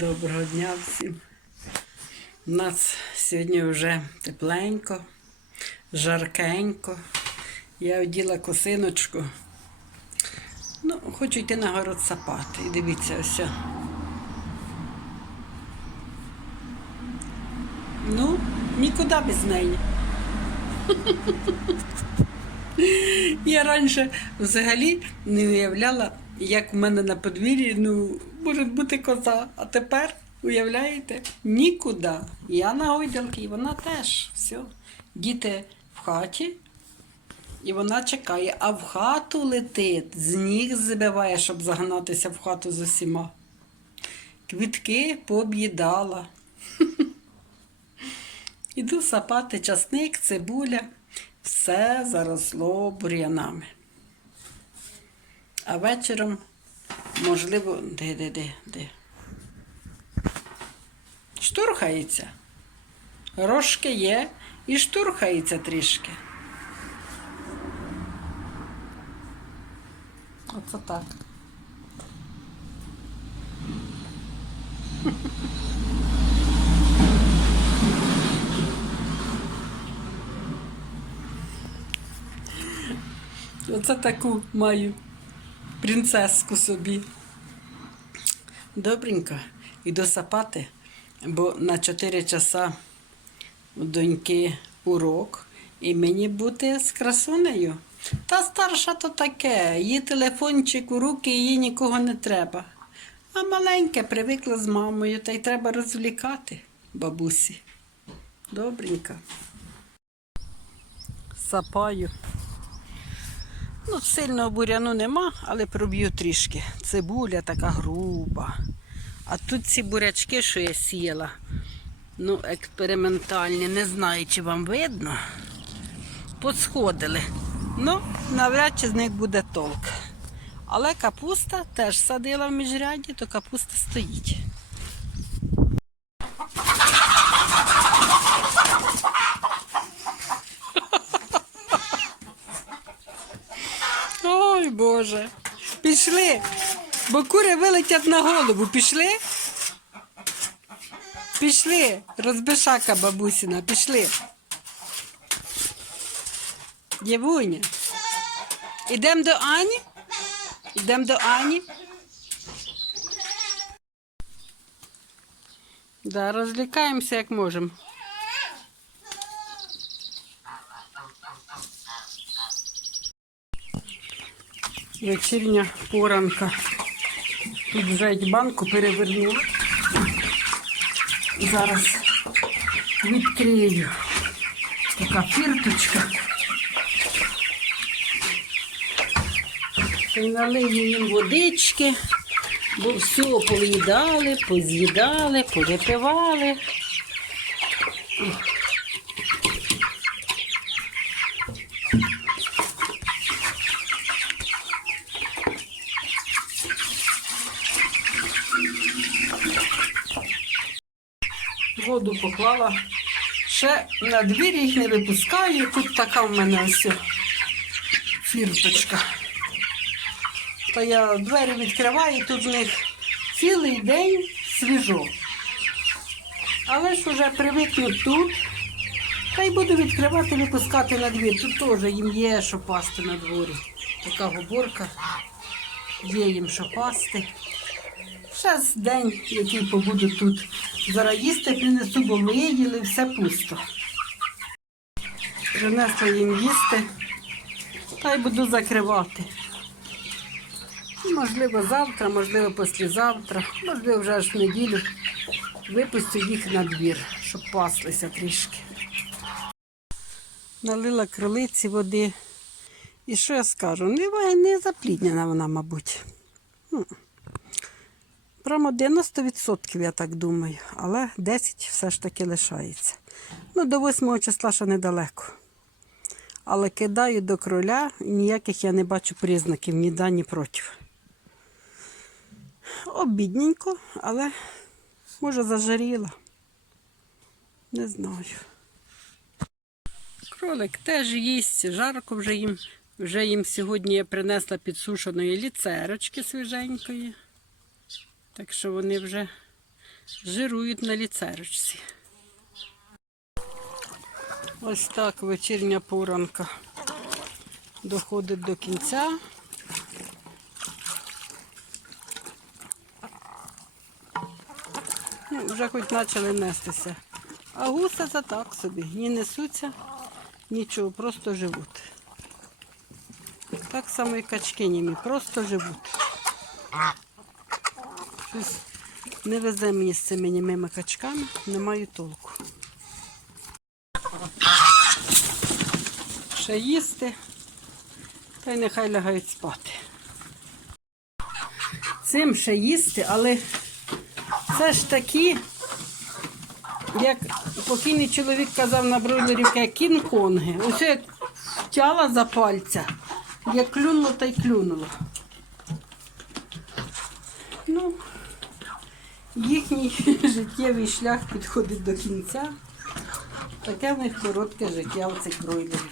Доброго дня всім. У нас сьогодні вже тепленько, жаркенько. Я оділа косиночку. Ну, хочу йти на город сапати. І дивіться, ось. Ну, нікуди без неї. Я раніше взагалі не уявляла, як у мене на подвір'ї ну, може бути коза. А тепер, уявляєте, нікуди. Я на гойдалки, і вона теж. Все. Діти в хаті, і вона чекає, а в хату летить, з ніг збиває, щоб загнатися в хату з усіма. Квітки пооб'їдала. Іду сапати часник, цибуля, все заросло бур'янами. А вечором, можливо, де, де, де, де. Штурхається. Рожки є і штурхається трішки. Оце так. Оце таку маю принцеску собі. Добренько, іду сапати, бо на 4 часа у доньки урок, і мені бути з красунею. Та старша то таке, їй телефончик у руки, їй нікого не треба. А маленьке привикла з мамою, та й треба розвлікати бабусі. Добренько. Сапаю. Ну, сильного буряну нема, але проб'ю трішки. Цибуля така груба. А тут ці бурячки, що я сіяла, ну, експериментальні, не знаю, чи вам видно. Посходили. Ну, навряд чи з них буде толк. Але капуста теж садила в міжряді, то капуста стоїть. Боже. Пішли. Бо кури вилетять на голову. Пішли? Пішли. Розбишака бабусіна, пішли. Євуня. Ідемо до Ані? Ідемо до Ані. Да, розлікаємося як можемо. Вечірня поранка. Тут вже банку перевернули. Зараз відкрию. Така фірточка. Й налию їм водички, бо все поїдали, поз'їдали, повипивали. Поклала. Ще на двір їх не випускаю. Тут така в мене ось фірточка. То я двері відкриваю, тут в них цілий день свіжо. Але ж вже привикну тут. Та й буду відкривати, випускати на двір. Тут теж їм є, що пасти на дворі. Така гоборка. Є їм що пасти. Ще з день, який побуду тут. Зараз їсти принесу, бо виїли, все пусто. Принесла їм їсти, та й буду закривати. Можливо, завтра, можливо, післязавтра, можливо, вже аж в неділю випустю їх на двір, щоб паслися трішки. Налила кролиці води. І що я скажу? Не, не запліднена вона, мабуть. Прямо 90%, я так думаю, але 10 все ж таки лишається. Ну, до 8 числа ще недалеко. Але кидаю до кроля ніяких я не бачу признаків ні да, ні проти. Обідненько, але може зажаріла. Не знаю. Кролик теж їсть, жарко вже їм. Вже їм сьогодні я принесла підсушеної ліцерочки свіженької. Так що вони вже жирують на ліцерочці. Ось так вечірня поранка доходить до кінця. Ну, вже хоч почали нестися. А гуси це так собі. Ні несуться, нічого, просто живуть. Так само і качки німі, просто живуть. Щось не везе мені з цими німими качками, не маю толку. Ще їсти, та й нехай лягають спати. Цим ще їсти, але це ж такі, як покійний чоловік казав на бройлерів, як кінг-конги. Ось як втяла за пальця, як клюнуло, та й клюнуло. Ну, їхній життєвий шлях підходить до кінця. Таке в них коротке життя у цих бройлерів.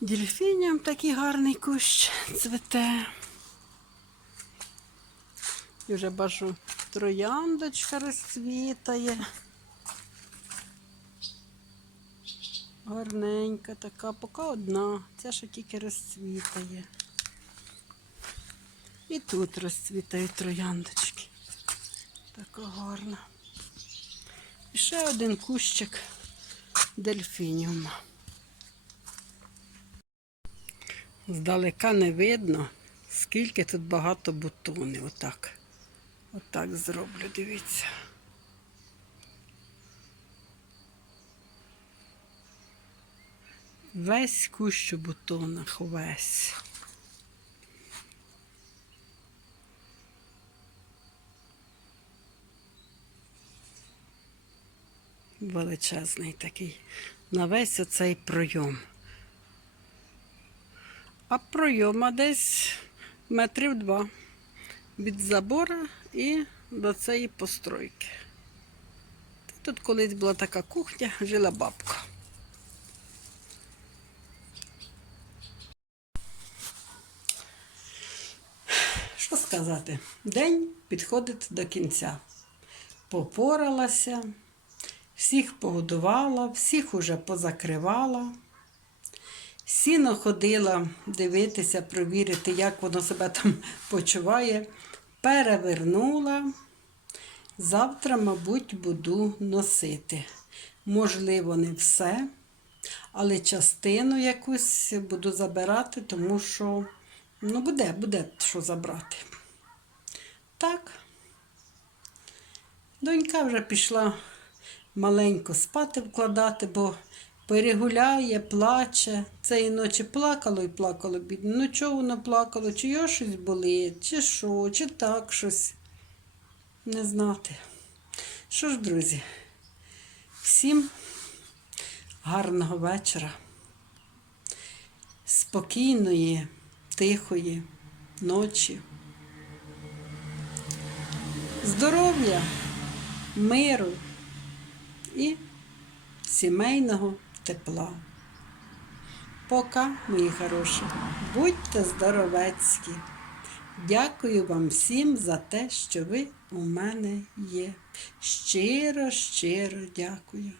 Дельфіням такий гарний кущ цвете. І вже бачу, трояндочка розцвітає. Гарненька така, поки одна. Ця ще тільки розцвітає. І тут розцвітають трояндочки. Така гарна. І ще один кущик дельфініума. Здалека не видно, скільки тут багато бутонів. Отак. Отак зроблю, дивіться. Весь кущ у бутонах, весь. Величезний такий на весь оцей пройом. А пройома десь метрів два від забора і до цієї постройки. Тут колись була така кухня, жила бабка. Що сказати? День підходить до кінця. Попоралася, всіх погодувала, всіх уже позакривала. Сіно ходила дивитися, провірити, як воно себе там почуває. Перевернула. Завтра, мабуть, буду носити. Можливо, не все, але частину якусь буду забирати, тому що ну, буде, буде що забрати. Так. Донька вже пішла маленько спати вкладати, бо перегуляє, плаче. Цієї ночі плакало і плакало бідно. Ну чого воно плакало? Чи його щось болить, чи що, чи так щось. Не знати. Що ж, друзі, всім гарного вечора, спокійної, тихої ночі. Здоров'я, миру і сімейного тепла. Пока, мої хороші, будьте здоровецькі. Дякую вам всім за те, що ви у мене є. Щиро, щиро дякую.